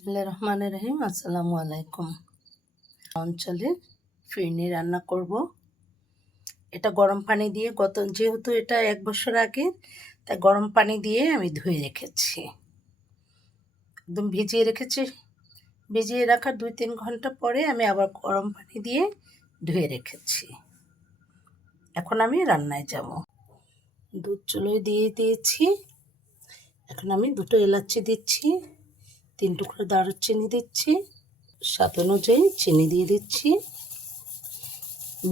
বিসমিল্লাহির রহমানির রহিম। আসসালামু আলাইকুম। অঞ্চলের ফিরনি রান্না করব। এটা গরম পানি দিয়ে যেহেতু এটা 1 বছর আগের, তাই গরম পানি দিয়ে আমি ধুয়ে রেখেছি। একদম ভিজিয়ে রেখেছি। ভিজিয়ে রাখার 2-3 ঘন্টা পরে আমি আবার গরম পানি দিয়ে ধুয়ে রেখেছি। এখন আমি রান্নায় যাব। দুধ চুলোয় দিয়ে দিয়েছি। এখন আমি 2টো এলাচি দিচ্ছি, 3 টুকরো দারুচিনি দিচ্ছি, স্বাদ অনুযায়ী চিনি দিয়ে দিচ্ছি।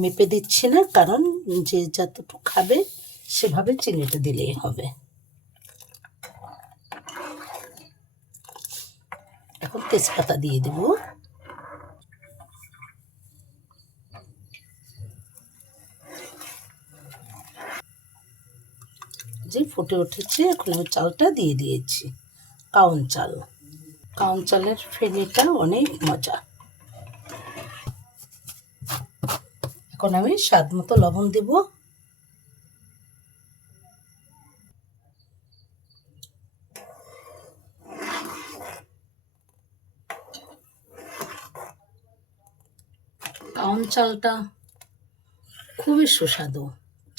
মেপে দিচ্ছি না, কারণ যে যতটুকু খাবে সেভাবে চিনিটা দিলেই হবে। এখন তেজপাতা দিয়ে দেব। যে ফুটে উঠেছে, এখন আমি চালটা দিয়ে দিয়েছি। কাউন চাল। কাউন চালের ফেনিটা অনেক মজা। এখন আমি স্বাদ মতো লবণ দেব। কাউন চালটা খুবই সুস্বাদু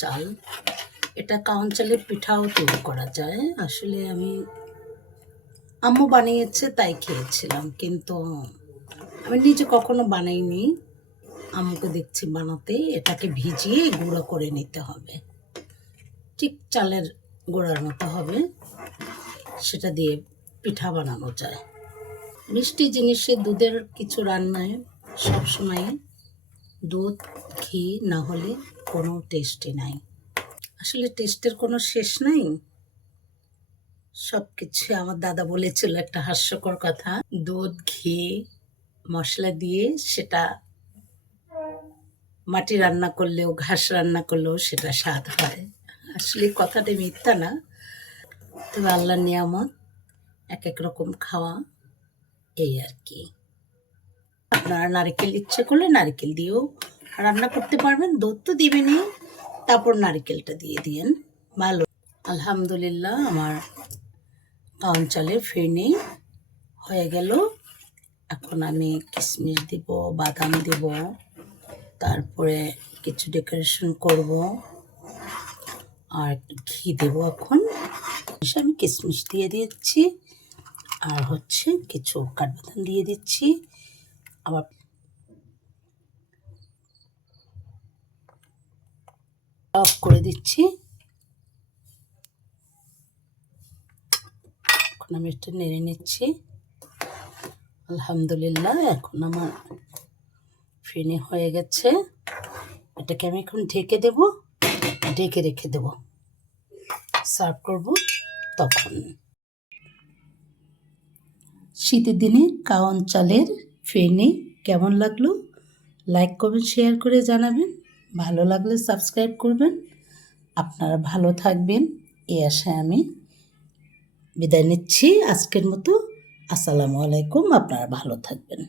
চাল। এটা কাউন চালের পিঠাও তৈরি করা যায়। আসলে আমি আম্মু বানিয়েছে তাই খেয়েছিলাম, কিন্তু আমি নিজে কখনো বানাইনি। আম্মুকে দেখছি বানাতে। এটাকে ভিজিয়ে গুঁড়ো করে নিতে হবে, ঠিক চালের গুঁড়ার মতো হবে। সেটা দিয়ে পিঠা বানানো যায়। মিষ্টি জিনিসে দুধের কিছু রান্নায় সবসময় দুধ ঘি না হলে কোনো টেস্টই নাই। আসলে টেস্টের কোনো শেষ নাই। সব কিছু আমার দাদা বলেছিল একটা হাস্যকর কথা, দুধ ঘি মশলা দিয়ে সেটা মাটি রান্না করলেও ঘাস রান্না করলেও সেটা স্বাদ হয়। আসলে কথাটা মিথ্যা না, তবে আল্লাহর নিয়ামত, এক এক রকম খাওয়া, এই আর কি। আপনারা নারকেল ইচ্ছে করলে নারকেল দিয়েও রান্না করতে পারবেন। দুধ তো দিবেনই, তারপর নারকেলটা দিয়ে দিয়েন, ভালো। আলহামদুলিল্লাহ, আমার কাউন চালের ফিরনি হয়ে গেল। এখন আমি কিশমিশ দিব, বাদাম দিব, তারপরে কিছু ডেকোরেশন করব, আর ঘি দেব। এখন আমি কিশমিশ দিয়ে দিচ্ছি, আর কিছু কাঠবাদাম দিয়ে দিচ্ছি। আবার অফ করে দিচ্ছি। এখন আমি একটু নেড়ে নিচ্ছি। আলহামদুলিল্লাহ, এখন আমার ফিরনি হয়ে গেছে। এটাকে আমি এখন ঢেকে দেব, ঢেকে রেখে দেব। সার্ভ করব তখন। শীতের দিনে কাউন চালের ফিরনি কেমন লাগলো লাইক করবেন, শেয়ার করে জানাবেন। ভালো লাগলে সাবস্ক্রাইব করবেন। আপনারা ভালো থাকবেন, এই আশায় আমি বিদায় নিচ্ছি আজকের মতো। আসসালামু আলাইকুম। আপনারা ভালো থাকবেন।